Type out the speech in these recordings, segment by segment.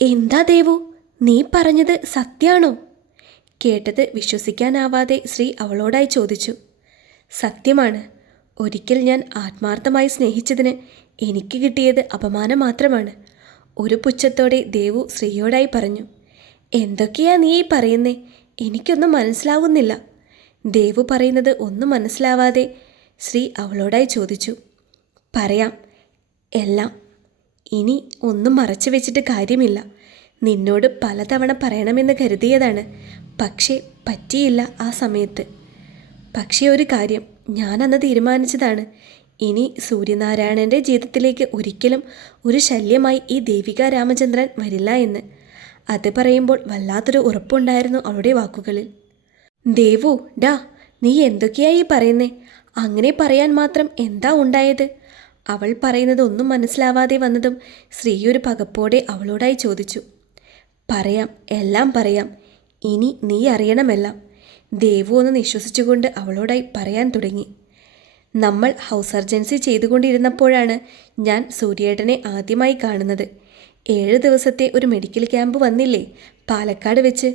എന്താ ദേവു, നീ പറഞ്ഞത് സത്യാണോ? കേട്ടത് വിശ്വസിക്കാനാവാതെ ശ്രീ അവളോടായി ചോദിച്ചു. സത്യമാണ്. ഒരിക്കൽ ഞാൻ ആത്മാർത്ഥമായി സ്നേഹിച്ചതിന് എനിക്ക് കിട്ടിയത് അപമാനം മാത്രമാണ്. ഒരു പുച്ഛത്തോടെ ദേവു ശ്രീയോടായി പറഞ്ഞു. എന്തൊക്കെയാ നീ ഈ പറയുന്നേ? എനിക്കൊന്നും മനസ്സിലാവുന്നില്ല. ദേവു പറയുന്നത് ഒന്നും മനസ്സിലാവാതെ ശ്രീ അവളോടായി ചോദിച്ചു. പറയാം എല്ലാം. ഇനി ഒന്നും മറച്ചു വെച്ചിട്ട് കാര്യമില്ല. നിന്നോട് പലതവണ പറയണമെന്ന് കരുതിയതാണ്, പക്ഷേ പറ്റിയില്ല ആ സമയത്ത്. പക്ഷേ ഒരു കാര്യം ഞാനന്ന് തീരുമാനിച്ചതാണ്. ഇനി സൂര്യനാരായണൻ്റെ ജീവിതത്തിലേക്ക് ഒരിക്കലും ഒരു ശല്യമായി ഈ ദേവിക രാമചന്ദ്രൻ വരില്ല എന്ന്. അത് പറയുമ്പോൾ വല്ലാത്തൊരു ഉറപ്പുണ്ടായിരുന്നു അവളുടെ വാക്കുകളിൽ. ദേവു ഡാ, നീ എന്തൊക്കെയായി പറയുന്നേ? അങ്ങനെ പറയാൻ മാത്രം എന്താ ഉണ്ടായത്? അവൾ പറയുന്നത് ഒന്നും മനസ്സിലാവാതെ വന്നതും ശ്രീ ഒരു പകപ്പോടെ അവളോടായി ചോദിച്ചു. പറയാം, എല്ലാം പറയാം. ഇനി നീ അറിയണമെല്ലാം. ദേവു ഒന്ന് നിശ്വസിച്ചുകൊണ്ട് അവളോടായി പറയാൻ തുടങ്ങി. നമ്മൾ ഹൗസ് സർജൻസി ചെയ്തുകൊണ്ടിരുന്നപ്പോഴാണ് ഞാൻ സൂര്യേട്ടനെ ആദ്യമായി കാണുന്നത്. 7 ദിവസത്തെ ഒരു മെഡിക്കൽ ക്യാമ്പ് വന്നില്ലേ പാലക്കാട് വെച്ച്?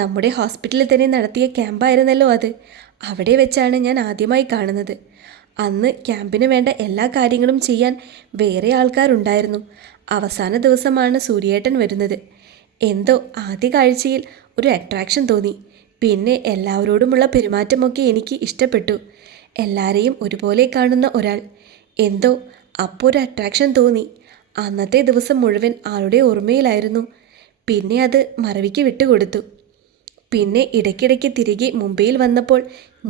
നമ്മുടെ ഹോസ്പിറ്റലിൽ തന്നെ നടത്തിയ ക്യാമ്പായിരുന്നല്ലോ അത്. അവിടെ വെച്ചാണ് ഞാൻ ആദ്യമായി കാണുന്നത്. അന്ന് ക്യാമ്പിന് വേണ്ട എല്ലാ കാര്യങ്ങളും ചെയ്യാൻ വേറെ ആൾക്കാരുണ്ടായിരുന്നു. അവസാന ദിവസമാണ് സൂര്യേട്ടൻ വരുന്നത്. എന്തോ ആദ്യ കാഴ്ചയിൽ ഒരു അട്രാക്ഷൻ തോന്നി. പിന്നെ എല്ലാവരോടുമുള്ള പെരുമാറ്റമൊക്കെ എനിക്ക് ഇഷ്ടപ്പെട്ടു. എല്ലാവരെയും ഒരുപോലെ കാണുന്ന ഒരാൾ. എന്തോ അപ്പോൾ ഒരു അട്രാക്ഷൻ തോന്നി. അന്നത്തെ ദിവസം മുഴുവൻ ആളുടെ ഓർമ്മയിലായിരുന്നു. പിന്നെ അത് മറവിക്ക് വിട്ടുകൊടുത്തു. പിന്നെ ഇടയ്ക്കിടയ്ക്ക് തിരികെ മുംബൈയിൽ വന്നപ്പോൾ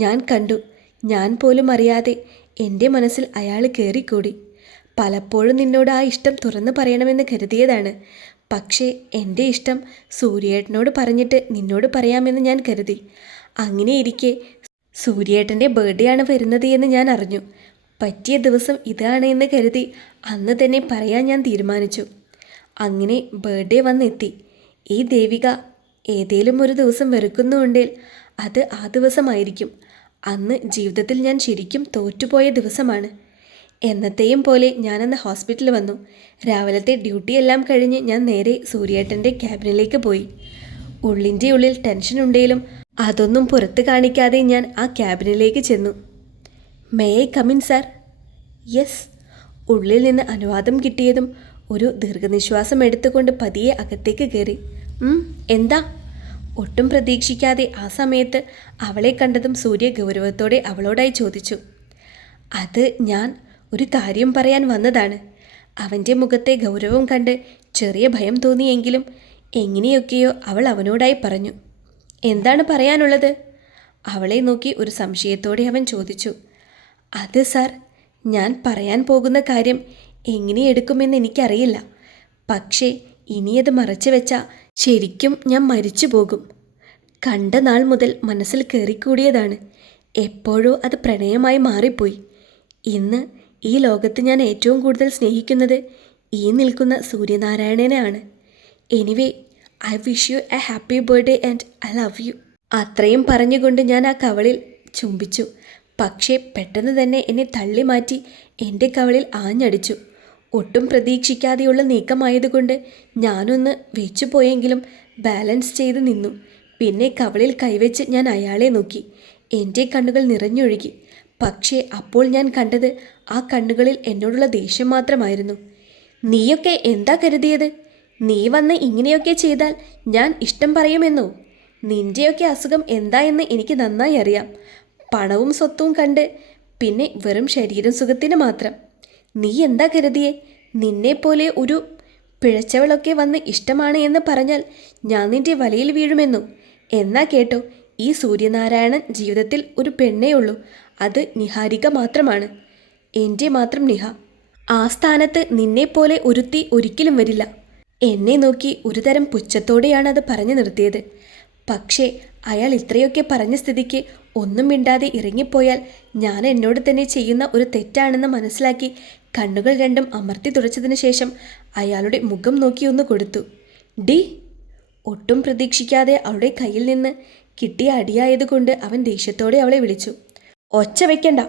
ഞാൻ കണ്ടു. ഞാൻ പോലും അറിയാതെ എൻ്റെ മനസ്സിൽ അയാൾ കയറിക്കൂടി. പലപ്പോഴും നിന്നോട് ആ ഇഷ്ടം തുറന്നു പറയണമെന്ന് കരുതിയതാണ്. പക്ഷേ എൻ്റെ ഇഷ്ടം സൂര്യേട്ടനോട് പറഞ്ഞിട്ട് നിന്നോട് പറയാമെന്ന് ഞാൻ കരുതി. അങ്ങനെയിരിക്കെ സൂര്യേട്ടൻ്റെ ബർത്ത്ഡേ ആണ് വരുന്നത് എന്ന് ഞാൻ അറിഞ്ഞു. പറ്റിയ ദിവസം ഇതാണ് എന്ന് കരുതി അന്ന് തന്നെ പറയാൻ ഞാൻ തീരുമാനിച്ചു. അങ്ങനെ ബർത്ത്ഡേ വന്നെത്തി. ഈ ദേവിക ഏതേലും ഒരു ദിവസം വെറുക്കുന്നുണ്ടെങ്കിൽ അത് ആ ദിവസമായിരിക്കും. അന്ന് ജീവിതത്തിൽ ഞാൻ ശരിക്കും തോറ്റുപോയ ദിവസമാണ്. എന്നത്തെയും പോലെ ഞാനന്ന് ഹോസ്പിറ്റലിൽ വന്നു. രാവിലത്തെ ഡ്യൂട്ടിയെല്ലാം കഴിഞ്ഞ് ഞാൻ നേരെ സൂര്യേട്ടൻ്റെ ക്യാബിനിലേക്ക് പോയി. ഉള്ളിൻ്റെ ഉള്ളിൽ ടെൻഷൻ ഉണ്ടെങ്കിലും അതൊന്നും പുറത്ത് കാണിക്കാതെ ഞാൻ ആ ക്യാബിനിലേക്ക് ചെന്നു. May I come in sir? Yes. ഉള്ളിൽ നിന്ന് അനുവാദം കിട്ടിയതും ഒരു ദീർഘനിശ്വാസം എടുത്തുകൊണ്ട് പതിയെ അകത്തേക്ക് കയറി. എന്താ? ഒട്ടും പ്രതീക്ഷിക്കാതെ ആ സമയത്ത് അവളെ കണ്ടതും സൂര്യ ഗൗരവത്തോടെ അവളോടായി ചോദിച്ചു. അത് ഞാൻ ഒരു കാര്യം പറയാൻ വന്നതാണ്. അവൻ്റെ മുഖത്തെ ഗൗരവം കണ്ട് ചെറിയ ഭയം തോന്നിയെങ്കിലും എങ്ങനെയൊക്കെയോ അവൾ അവനോടായി പറഞ്ഞു. എന്താണ് പറയാനുള്ളത്? അവളെ നോക്കി ഒരു സംശയത്തോടെ അവൻ ചോദിച്ചു. അത് സാർ, ഞാൻ പറയാൻ പോകുന്ന കാര്യം എങ്ങനെ എടുക്കുമെന്ന് എനിക്കറിയില്ല. പക്ഷേ ഇനിയത് മറച്ചു വെച്ചാൽ ശരിക്കും ഞാൻ മരിച്ചു പോകും. കണ്ട നാൾ മുതൽ മനസ്സിൽ കയറിക്കൂടിയതാണ്. എപ്പോഴോ അത് പ്രണയമായി മാറിപ്പോയി. ഇന്ന് ഈ ലോകത്ത് ഞാൻ ഏറ്റവും കൂടുതൽ സ്നേഹിക്കുന്നത് ഈ നിൽക്കുന്ന സൂര്യനാരായണനെയാണ്. Anyway, I wish you a happy birthday and I love you. അത്രയും പറഞ്ഞുകൊണ്ട് ഞാൻ ആ കവളിൽ ചുംബിച്ചു. പക്ഷേ പെട്ടെന്ന് തന്നെ എന്നെ തള്ളി മാറ്റി എൻ്റെ കവളിൽ ആഞ്ഞടിച്ചു. ഒട്ടും പ്രതീക്ഷിക്കാതെയുള്ള നീക്കമായതുകൊണ്ട് ഞാനൊന്ന് വെച്ചുപോയെങ്കിലും ബാലൻസ് ചെയ്ത് നിന്നു. പിന്നെ കവളിൽ കൈവച്ച് ഞാൻ അയാളെ നോക്കി. എൻ്റെ കണ്ണുകൾ നിറഞ്ഞൊഴുകി. പക്ഷേ അപ്പോൾ ഞാൻ കണ്ടത് ആ കണ്ണുകളിൽ എന്നോടുള്ള ദേഷ്യം മാത്രമായിരുന്നു. നീയൊക്കെ എന്താ കരുതിയത്? നീ വന്ന് ഇങ്ങനെയൊക്കെ ചെയ്താൽ ഞാൻ ഇഷ്ടം പറയുമെന്നോ? നിൻ്റെയൊക്കെ അസുഖം എന്താ എന്ന് എനിക്ക് നന്നായി അറിയാം. പണവും സ്വത്തും കണ്ട് പിന്നെ വെറും ശരീരം സുഖത്തിന് മാത്രം. നീ എന്താ കരുതിയേ? നിന്നെപ്പോലെ ഒരു പിഴച്ചവളൊക്കെ വന്ന് ഇഷ്ടമാണ് എന്ന് പറഞ്ഞാൽ ഞാൻ നിൻ്റെ വലയിൽ വീഴുമെന്നോ? എന്നാ കേട്ടോ, ഈ സൂര്യനാരായണൻ ജീവിതത്തിൽ ഒരു പെണ്ണേ ഉള്ളൂ. അത് നിഹാരിക മാത്രമാണ്. എൻ്റെ മാത്രം നിഹ. ആ സ്ഥാനത്ത് നിന്നെപ്പോലെ ഒരുത്തി ഒരിക്കലും വരില്ല. എന്നെ നോക്കി ഒരുതരം പുച്ഛത്തോടെയാണ് അത് പറഞ്ഞു നിർത്തിയത്. പക്ഷേ അയാൾ ഇത്രയൊക്കെ പറഞ്ഞ സ്ഥിതിക്ക് ഒന്നും മിണ്ടാതെ ഇറങ്ങിപ്പോയാൽ ഞാൻ എന്നോട് തന്നെ ചെയ്യുന്ന ഒരു തെറ്റാണെന്ന് മനസ്സിലാക്കി കണ്ണുകൾ രണ്ടും അമർത്തി തുടച്ചതിന് ശേഷം അയാളുടെ മുഖം നോക്കി ഒന്ന് കൊടുത്തു. ഡി. ഒട്ടും പ്രതീക്ഷിക്കാതെ അവളുടെ കയ്യിൽ നിന്ന് കിട്ടിയ അടിയായതുകൊണ്ട് അവൻ ദേഷ്യത്തോടെ അവളെ വിളിച്ചു. ഒച്ച വയ്ക്കണ്ട.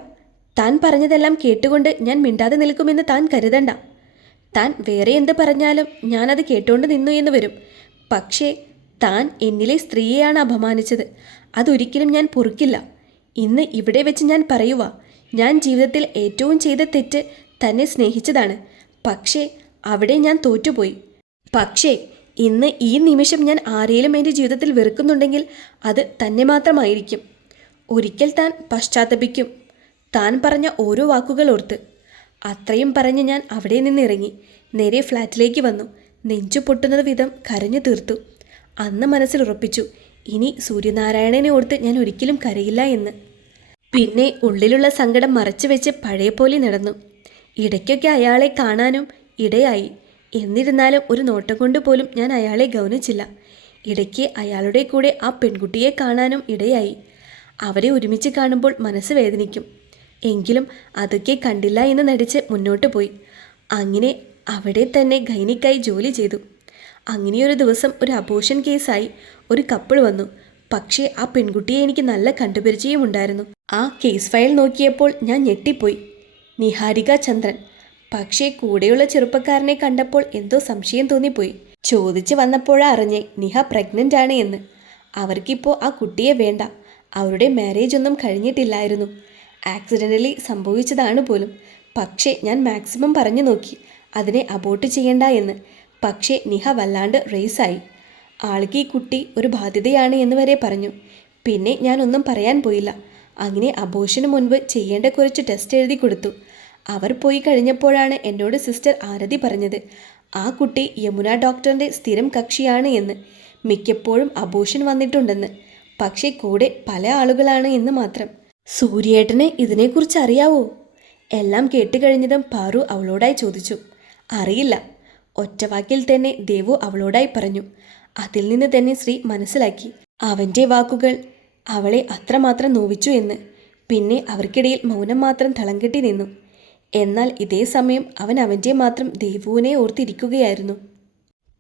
താൻ പറഞ്ഞതെല്ലാം കേട്ടുകൊണ്ട് ഞാൻ മിണ്ടാതെ നിൽക്കുമെന്ന് താൻ കരുതണ്ട. താൻ വേറെ എന്ത് പറഞ്ഞാലും ഞാനത് കേട്ടോണ്ട് നിന്നു എന്ന് വരും. പക്ഷേ താൻ എന്നിലെ സ്ത്രീയെയാണ് അപമാനിച്ചത്. അതൊരിക്കലും ഞാൻ പൊറുക്കില്ല. ഇന്ന് ഇവിടെ വെച്ച് ഞാൻ പറയുക, ഞാൻ ജീവിതത്തിൽ ഏറ്റവും ചെയ്ത തെറ്റ് തന്നെ സ്നേഹിച്ചതാണ്. പക്ഷേ അവിടെ ഞാൻ തോറ്റുപോയി. പക്ഷേ ഇന്ന് ഈ നിമിഷം ഞാൻ ആരെയും എൻ്റെ ജീവിതത്തിൽ വെറുക്കുന്നുണ്ടെങ്കിൽ അത് തന്നെ മാത്രമായിരിക്കും. ഒരിക്കൽ താൻ പശ്ചാത്തപിക്കും, താൻ പറഞ്ഞ ഓരോ വാക്കുകൾ ഓർത്ത്. അത്രയും പറഞ്ഞ് ഞാൻ അവിടെ നിന്ന് ഇറങ്ങി നേരെ ഫ്ലാറ്റിലേക്ക് വന്നു. നെഞ്ചു പൊട്ടുന്നത് വിധം കരഞ്ഞു തീർത്തു. അന്ന് മനസ്സിൽ ഉറപ്പിച്ചു, ഇനി സൂര്യനാരായണനെ ഓർത്ത് ഞാൻ ഒരിക്കലും കരയില്ല എന്ന്. പിന്നെ ഉള്ളിലുള്ള സങ്കടം മറച്ചു വെച്ച് പഴയ പോലെ നടന്നു. ഇടയ്ക്കൊക്കെ അയാളെ കാണാനും ഇടയായി. എന്നിരുന്നാലും ഒരു നോട്ടം കൊണ്ട് പോലും ഞാൻ അയാളെ ഗൗനിച്ചില്ല. ഇടയ്ക്ക് അയാളുടെ കൂടെ ആ പെൺകുട്ടിയെ കാണാനും ഇടയായി. അവരെ ഒരുമിച്ച് കാണുമ്പോൾ മനസ്സ് വേദനിക്കും. എങ്കിലും അതൊക്കെ കണ്ടില്ല എന്ന് നടിച്ച് മുന്നോട്ട് പോയി. അങ്ങനെ അവിടെ തന്നെ ഗൈനിക്കായി ജോലി ചെയ്തു. അങ്ങനെയൊരു ദിവസം ഒരു അബോർഷൻ കേസായി ഒരു കപ്പിൾ വന്നു. പക്ഷേ ആ പെൺകുട്ടിയെ എനിക്ക് നല്ല കണ്ടുപരിചയം ഉണ്ടായിരുന്നു. ആ കേസ് ഫയൽ നോക്കിയപ്പോൾ ഞാൻ ഞെട്ടിപ്പോയി. നിഹാരിക ചന്ദ്രൻ. പക്ഷേ കൂടെയുള്ള ചെറുപ്പക്കാരനെ കണ്ടപ്പോൾ എന്തോ സംശയം തോന്നിപ്പോയി. ചോദിച്ചു വന്നപ്പോഴാ അറിഞ്ഞേ നിഹ പ്രഗ്നൻ്റ് ആണ് എന്ന്. അവർക്കിപ്പോൾ ആ കുട്ടിയെ വേണ്ട. അവരുടെ മാരേജ് ഒന്നും കഴിഞ്ഞിട്ടില്ലായിരുന്നു. ആക്സിഡൻ്റലി സംഭവിച്ചതാണ് പോലും. പക്ഷേ ഞാൻ മാക്സിമം പറഞ്ഞു നോക്കി അതിനെ അബോർട്ട് ചെയ്യണ്ട എന്ന്. പക്ഷേ നിഹ വല്ലാണ്ട് റേസായി. ആൾക്ക് ഈ കുട്ടി ഒരു ബാധ്യതയാണ് എന്ന് വരെ പറഞ്ഞു. പിന്നെ ഞാനൊന്നും പറയാൻ പോയില്ല. അങ്ങനെ അബോർഷന് മുൻപ് ചെയ്യേണ്ട കുറച്ച് ടെസ്റ്റ് എഴുതി കൊടുത്തു. അവർ പോയി കഴിഞ്ഞപ്പോഴാണ് എന്നോട് സിസ്റ്റർ ആരതി പറഞ്ഞത് ആ കുട്ടി യമുന ഡോക്ടറിൻ്റെ സ്ഥിരം കക്ഷിയാണ് എന്ന്. മിക്കപ്പോഴും അബോർഷൻ വന്നിട്ടുണ്ടെന്ന്. പക്ഷേ കൂടെ പല ആളുകളാണ് എന്ന് മാത്രം. സൂര്യേട്ടന് ഇതിനെക്കുറിച്ച് അറിയാവോ? എല്ലാം കേട്ടുകഴിഞ്ഞതും പാറു അവളോടായി ചോദിച്ചു. അറിയില്ല. ഒറ്റവാക്കിൽ തന്നെ ദേവു അവളോടായി പറഞ്ഞു. അതിൽ നിന്ന് തന്നെ ശ്രീ മനസ്സിലാക്കി അവൻ്റെ വാക്കുകൾ അവളെ അത്രമാത്രം നോവിച്ചു എന്ന്. പിന്നെ അവർക്കിടയിൽ മൗനം മാത്രം തളം കെട്ടി നിന്നു. എന്നാൽ ഇതേ സമയം അവൻ അവൻ്റെ മാത്രം ദേവുവിനെ ഓർത്തിരിക്കുകയായിരുന്നു.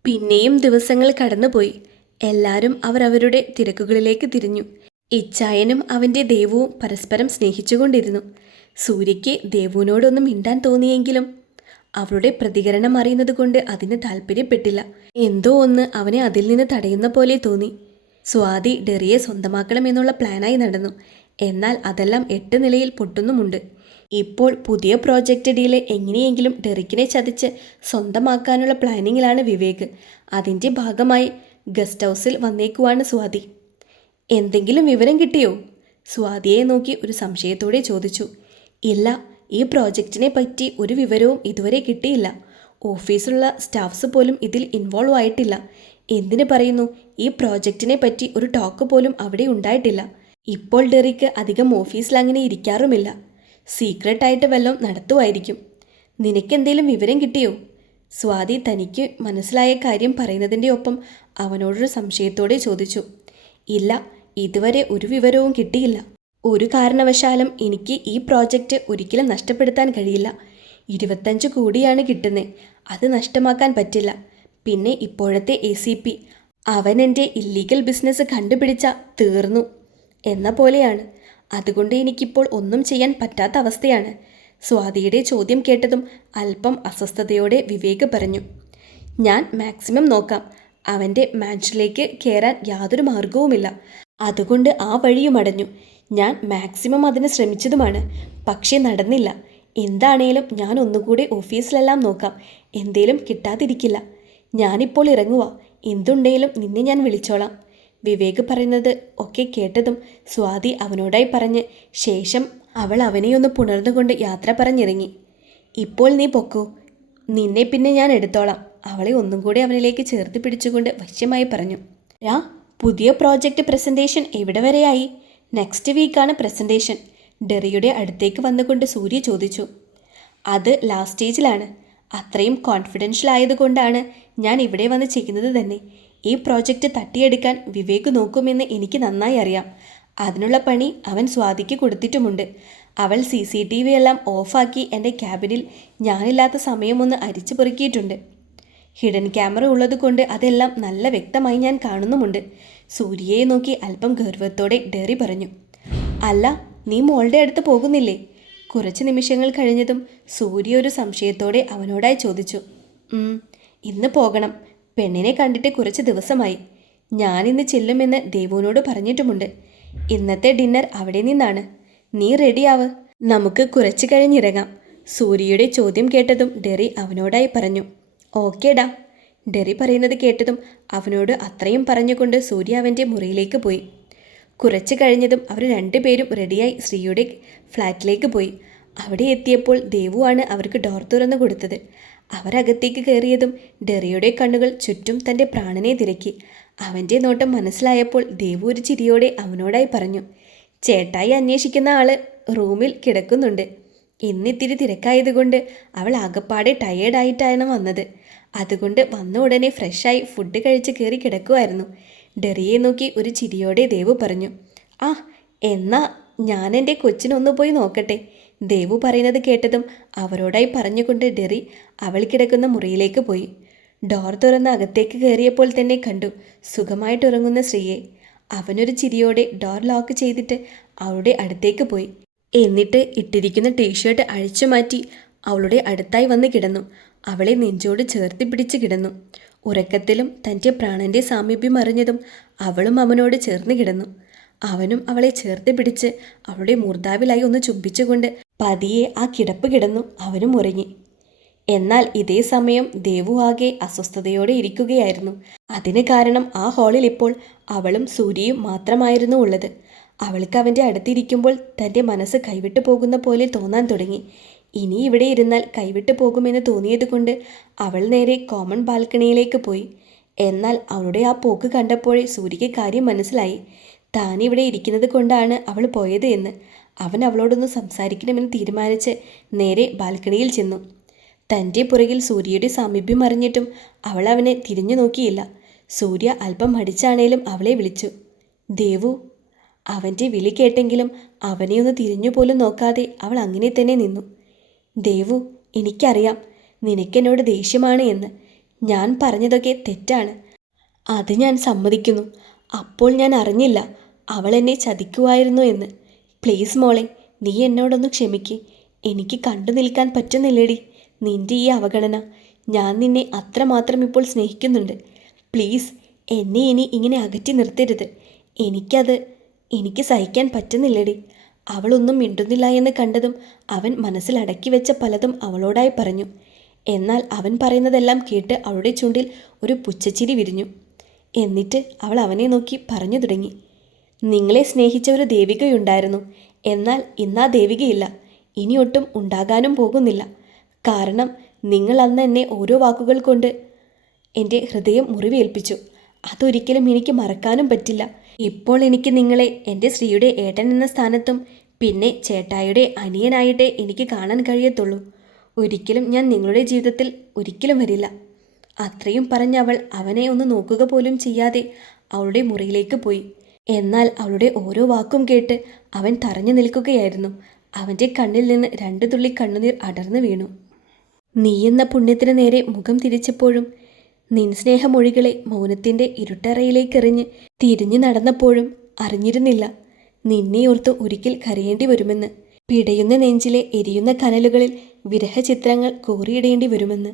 പിന്നെയും ദിവസങ്ങൾ കടന്നുപോയി. എല്ലാവരും അവരവരുടെ തിരക്കുകളിലേക്ക് തിരിഞ്ഞു. ഇച്ചായനും അവൻ്റെ ദേവുവും പരസ്പരം സ്നേഹിച്ചുകൊണ്ടിരുന്നു. സൂര്യയ്ക്ക് ദേവുവിനോടൊന്നും മിണ്ടാൻ തോന്നിയെങ്കിലും അവളുടെ പ്രതികരണം അറിയുന്നത് കൊണ്ട് അതിന് താല്പര്യപ്പെട്ടില്ല. എന്തോ ഒന്ന് അവനെ അതിൽ നിന്ന് തടയുന്ന പോലെ തോന്നി. സ്വാതി ഡെറിയെ സ്വന്തമാക്കണമെന്നുള്ള പ്ലാനായി നടന്നു. എന്നാൽ അതെല്ലാം 8 നിലയിൽ പൊട്ടുന്നുമുണ്ട്. ഇപ്പോൾ പുതിയ പ്രോജക്റ്റ് ഡീല് എങ്ങനെയെങ്കിലും ഡെറിക്കിനെ ചതിച്ച് സ്വന്തമാക്കാനുള്ള പ്ലാനിങ്ങിലാണ് വിവേക്. അതിൻ്റെ ഭാഗമായി ഗസ്റ്റ് ഹൗസിൽ വന്നേക്കുവാണ് സ്വാതി. എന്തെങ്കിലും വിവരം കിട്ടിയോ? സ്വാതിയെ നോക്കി ഒരു സംശയത്തോടെ ചോദിച്ചു. ഇല്ല, ഈ പ്രോജക്റ്റിനെ പറ്റി ഒരു വിവരവും ഇതുവരെ കിട്ടിയില്ല. ഓഫീസിലുള്ള സ്റ്റാഫ്സ് പോലും ഇതിൽ ഇൻവോൾവ് ആയിട്ടില്ല. എന്തിനു പറയുന്നു, ഈ പ്രോജക്റ്റിനെ പറ്റി ഒരു ടോക്ക് പോലും അവിടെ ഉണ്ടായിട്ടില്ല. ഇപ്പോൾ ഡെറിക്ക് അധികം ഓഫീസിൽ അങ്ങനെ ഇരിക്കാറുമില്ല. സീക്രട്ടായിട്ട് വല്ലതും നടത്തുമായിരിക്കും. നിനക്കെന്തേലും വിവരം കിട്ടിയോ? സ്വാതി തനിക്ക് മനസ്സിലായ കാര്യം പറയുന്നതിൻ്റെ ഒപ്പം അവനോടൊരു സംശയത്തോടെ ചോദിച്ചു. ഇല്ല, ഇതുവരെ ഒരു വിവരവും കിട്ടിയില്ല. ഒരു കാരണവശാലും എനിക്ക് ഈ പ്രോജക്റ്റ് ഒരിക്കലും നഷ്ടപ്പെടുത്താൻ കഴിയില്ല. 25 കോടിയാണ് കിട്ടുന്നത്. അത് നഷ്ടമാക്കാൻ പറ്റില്ല. പിന്നെ ഇപ്പോഴത്തെ ACP അവൻ എൻ്റെ ഇല്ലീഗൽ ബിസിനസ് കണ്ടുപിടിച്ച തീർന്നു എന്ന പോലെയാണ്. അതുകൊണ്ട് എനിക്കിപ്പോൾ ഒന്നും ചെയ്യാൻ പറ്റാത്ത അവസ്ഥയാണ്. സ്വാതിയുടെ ചോദ്യം കേട്ടതും അല്പം അസ്വസ്ഥതയോടെ വിവേക് പറഞ്ഞു. ഞാൻ മാക്സിമം നോക്കാം. അവൻ്റെ മാൻഷനിലേക്ക് കയറാൻ യാതൊരു മാർഗവുമില്ല. അതുകൊണ്ട് ആ വഴിയും അടഞ്ഞു. ഞാൻ മാക്സിമം അതിന് ശ്രമിച്ചതുമാണ്. പക്ഷേ നടന്നില്ല. എന്താണേലും ഞാൻ ഒന്നുകൂടി ഓഫീസിലെല്ലാം നോക്കാം. എന്തേലും കിട്ടാതിരിക്കില്ല. ഞാനിപ്പോൾ ഇറങ്ങുക. എന്തുണ്ടെങ്കിലും നിന്നെ ഞാൻ വിളിച്ചോളാം. വിവേക് പറയുന്നത് ഒക്കെ കേട്ടതും സ്വാതി അവനോടായി പറഞ്ഞ് ശേഷം അവൾ അവനെയൊന്ന് പുണർന്നുകൊണ്ട് യാത്ര പറഞ്ഞിറങ്ങി. ഇപ്പോൾ നീ പൊക്കോ, നിന്നെ പിന്നെ ഞാൻ എടുത്തോളാം. അവളെ ഒന്നും കൂടി അവനിലേക്ക് ചേർത്ത് പിടിച്ചുകൊണ്ട് വശ്യമായി പറഞ്ഞു. പുതിയ പ്രോജക്റ്റ് പ്രസൻറ്റേഷൻ എവിടെ വരെയായി? Next വീക്കാണ് presentation. ഡെറിയുടെ അടുത്തേക്ക് വന്നുകൊണ്ട് സൂര്യ ചോദിച്ചു. അത് ലാസ്റ്റ് സ്റ്റേജിലാണ്. അത്രയും കോൺഫിഡൻഷ്യൽ ആയതുകൊണ്ടാണ് ഞാൻ ഇവിടെ വന്ന് ചെയ്യുന്നത് തന്നെ. ഈ പ്രോജക്റ്റ് തട്ടിയെടുക്കാൻ വിവേക് നോക്കുമെന്ന് എനിക്ക് നന്നായി അറിയാം. അതിനുള്ള പണി അവൻ സ്വാതിക്ക് കൊടുത്തിട്ടുമുണ്ട്. അവൾ CCTV എല്ലാം ഓഫാക്കി എൻ്റെ ക്യാബിനിൽ ഞാനില്ലാത്ത സമയമൊന്ന് അരിച്ചു പെറുക്കിയിട്ടുണ്ട്. ഹിഡൻ ക്യാമറ ഉള്ളതുകൊണ്ട് അതെല്ലാം നല്ല വ്യക്തമായി ഞാൻ കാണുന്നുമുണ്ട്. സൂര്യയെ നോക്കി അല്പം ഗർവത്തോടെ ഡെറി പറഞ്ഞു. അല്ല, നീ മോളുടെ അടുത്ത് പോകുന്നില്ലേ? കുറച്ച് നിമിഷങ്ങൾ കഴിഞ്ഞതും സൂര്യ ഒരു സംശയത്തോടെ അവനോടായി ചോദിച്ചു. ഉം, ഇന്ന് പോകണം. പെണ്ണിനെ കണ്ടിട്ട് കുറച്ച് ദിവസമായി. ഞാനിന്ന് ചെല്ലുമെന്ന് ദേവുവിനോട് പറഞ്ഞിട്ടുമുണ്ട്. ഇന്നത്തെ ഡിന്നർ അവിടെ നിന്നാണ്. നീ റെഡിയാവ്, നമുക്ക് കുറച്ച് കഴിഞ്ഞിറങ്ങാം. സൂര്യയുടെ ചോദ്യം കേട്ടതും ഡെറി അവനോടായി പറഞ്ഞു. ഓക്കേടാ. ഡെറി പറയുന്നത് കേട്ടതും അവനോട് അത്രയും പറഞ്ഞുകൊണ്ട് സൂര്യ അവൻ്റെ മുറിയിലേക്ക് പോയി. കുറച്ച് കഴിഞ്ഞതും അവർ രണ്ടുപേരും റെഡിയായി ശ്രീയുടെ ഫ്ലാറ്റിലേക്ക് പോയി. അവിടെ എത്തിയപ്പോൾ ദേവുവാണ് അവർക്ക് ഡോർ തുറന്നു കൊടുത്തത്. അവരകത്തേക്ക് കയറിയതും ഡെറിയുടെ കണ്ണുകൾ ചുറ്റും തൻ്റെ പ്രാണനെ തിരക്കി. അവൻ്റെ നോട്ടം മനസ്സിലായപ്പോൾ ദേവു ഒരു ചിരിയോടെ അവനോടായി പറഞ്ഞു. ചേട്ടായി അന്വേഷിക്കുന്ന ആള് റൂമിൽ കിടക്കുന്നുണ്ട്. ഇന്നിത്തിരി തിരക്കായതുകൊണ്ട് അവൾ ആകപ്പാടെ ടയേർഡായിട്ടാണ് വന്നത്. അതുകൊണ്ട് വന്ന ഉടനെ ഫ്രഷായി ഫുഡ് കഴിച്ച് കയറി കിടക്കുമായിരുന്നു. ഡെറിയെ നോക്കി ഒരു ചിരിയോടെ ദേവു പറഞ്ഞു. ആ, എന്നാ ഞാൻ എൻ്റെ കൊച്ചിനൊന്നു പോയി നോക്കട്ടെ. ദേവു പറയുന്നത് കേട്ടതും അവരോടായി പറഞ്ഞുകൊണ്ട് ഡെറി അവൾ കിടക്കുന്ന മുറിയിലേക്ക് പോയി. ഡോർ തുറന്ന് അകത്തേക്ക് കയറിയപ്പോൾ തന്നെ കണ്ടു സുഖമായിട്ടുറങ്ങുന്ന ശ്രീയെ. അവനൊരു ചിരിയോടെ ഡോർ ലോക്ക് ചെയ്തിട്ട് അവളുടെ അടുത്തേക്ക് പോയി. എന്നിട്ട് ഇട്ടിരിക്കുന്ന ടീഷർട്ട് അഴിച്ചു മാറ്റി അവളുടെ അടുത്തായി വന്ന് കിടന്നു. അവളെ നെഞ്ചോട് ചേർത്ത് പിടിച്ച് കിടന്നു. ഉറക്കത്തിലും തൻ്റെ പ്രാണന്റെ സാമീപ്യം അറിഞ്ഞതും അവളും അവനോട് ചേർന്ന് കിടന്നു. അവനും അവളെ ചേർത്ത് പിടിച്ച് അവളുടെ മൂർധാവിലായി ഒന്ന് ചുംബിച്ചുകൊണ്ട് പതിയെ ആ കിടപ്പ് കിടന്നു. അവനും ഉറങ്ങി. എന്നാൽ ഇതേ സമയം ദേവു ആകെ അസ്വസ്ഥതയോടെ ഇരിക്കുകയായിരുന്നു. അതിന് കാരണം ആ ഹാളിൽ ഇപ്പോൾ അവളും സൂര്യയും മാത്രമായിരുന്നു ഉള്ളത്. അവൾക്ക് അവൻ്റെ അടുത്തിരിക്കുമ്പോൾ തൻ്റെ മനസ്സ് കൈവിട്ടു പോകുന്ന പോലെ തോന്നാൻ തുടങ്ങി. ഇനി ഇവിടെ ഇരുന്നാൽ കൈവിട്ടു പോകുമെന്ന് തോന്നിയതുകൊണ്ട് അവൾ നേരെ കോമൺ ബാൽക്കണിയിലേക്ക് പോയി. എന്നാൽ അവളുടെ ആ പോക്ക് കണ്ടപ്പോഴേ സൂര്യയ്ക്ക് കാര്യം മനസ്സിലായി. താനിവിടെ ഇരിക്കുന്നത് കൊണ്ടാണ് അവൾ പോയത് എന്ന്. അവൻ അവളോടൊന്ന് സംസാരിക്കണമെന്ന് തീരുമാനിച്ച് നേരെ ബാൽക്കണിയിൽ ചെന്നു. തൻ്റെ പുറകിൽ സൂര്യയുടെ സാമീപ്യം അറിഞ്ഞിട്ടും അവൾ അവനെ തിരിഞ്ഞു നോക്കിയില്ല. സൂര്യ അല്പം മടിച്ചാണേലും അവളെ വിളിച്ചു. ദേവു. അവൻ്റെ വിളി കേട്ടെങ്കിലും അവനെ ഒന്ന് തിരിഞ്ഞുപോലും നോക്കാതെ അവൾ അങ്ങനെ തന്നെ നിന്നു. ദേവു, എനിക്കറിയാം നിനക്കെന്നോട് ദേഷ്യമാണ് എന്ന്. ഞാൻ പറഞ്ഞതൊക്കെ തെറ്റാണ്, അത് ഞാൻ സമ്മതിക്കുന്നു. അപ്പോൾ ഞാൻ അറിഞ്ഞില്ല അവൾ എന്നെ ചതിക്കുമായിരുന്നു എന്ന്. പ്ലീസ് മോളെ, നീ എന്നോടൊന്ന് ക്ഷമിക്ക്. എനിക്ക് കണ്ടു നിൽക്കാൻ പറ്റുന്നില്ലേടി നിൻ്റെ ഈ അവഗണന. ഞാൻ നിന്നെ അത്രമാത്രം ഇപ്പോൾ സ്നേഹിക്കുന്നുണ്ട്. പ്ലീസ് എന്നെ ഇനി ഇങ്ങനെ അകറ്റി നിർത്തരുത്. എനിക്ക് സഹിക്കാൻ പറ്റുന്നില്ലടി. അവളൊന്നും മിണ്ടുന്നില്ല എന്ന് കണ്ടതും അവൻ മനസ്സിൽ അടക്കി വെച്ച പലതും അവളോടായി പറഞ്ഞു. എന്നാൽ അവൻ പറയുന്നതെല്ലാം കേട്ട് അവളുടെ ചുണ്ടിൽ ഒരു പുച്ഛച്ചിരി വിരിഞ്ഞു. എന്നിട്ട് അവൾ അവനെ നോക്കി പറഞ്ഞു തുടങ്ങി. നിങ്ങളെ സ്നേഹിച്ച ഒരു ദേവികയുണ്ടായിരുന്നു. എന്നാൽ ഇന്നാ ദേവികയില്ല. ഇനി ഒട്ടും ഉണ്ടാകാനും പോകുന്നില്ല. കാരണം നിങ്ങൾ അന്ന് എന്നെ ഓരോ വാക്കുകൾ കൊണ്ട് എൻ്റെ ഹൃദയം മുറിവേൽപ്പിച്ചു. അതൊരിക്കലും എനിക്ക് മറക്കാനും പറ്റില്ല. ഇപ്പോൾ എനിക്ക് നിങ്ങളെ എൻ്റെ ശ്രീയുടെ ഏട്ടൻ എന്ന സ്ഥാനത്തും പിന്നെ ചേട്ടായിയുടെ അനിയനായിട്ടേ എനിക്ക് കാണാൻ കഴിയത്തുള്ളൂ. ഒരിക്കലും ഞാൻ നിങ്ങളുടെ ജീവിതത്തിൽ ഒരിക്കലും വരില്ല. അത്രയും പറഞ്ഞവൾ അവനെ ഒന്ന് നോക്കുക പോലും ചെയ്യാതെ അവളുടെ മുറിയിലേക്ക് പോയി. എന്നാൽ അവളുടെ ഓരോ വാക്കും കേട്ട് അവൻ തറഞ്ഞു നിൽക്കുകയായിരുന്നു. അവൻ്റെ കണ്ണിൽ നിന്ന് 2 തുള്ളി കണ്ണുനീർ അടർന്നു വീണു. നീ എന്ന പുണ്യത്തിന് നേരെ മുഖം തിരിച്ചപ്പോഴും നിൻ സ്നേഹമൊഴികളെ മൗനത്തിൻ്റെ ഇരുട്ടറയിലേക്കെറിഞ്ഞ് തിരിഞ്ഞു നടന്നപ്പോഴും അറിഞ്ഞിരുന്നില്ല നിന്നെ ഓർത്ത് ഒരിക്കൽ കരയേണ്ടി വരുമെന്ന്. പിടയുന്ന നെഞ്ചിലെ എരിയുന്ന കനലുകളിൽ വിരഹചിത്രങ്ങൾ കോറിയിടേണ്ടി വരുമെന്ന്.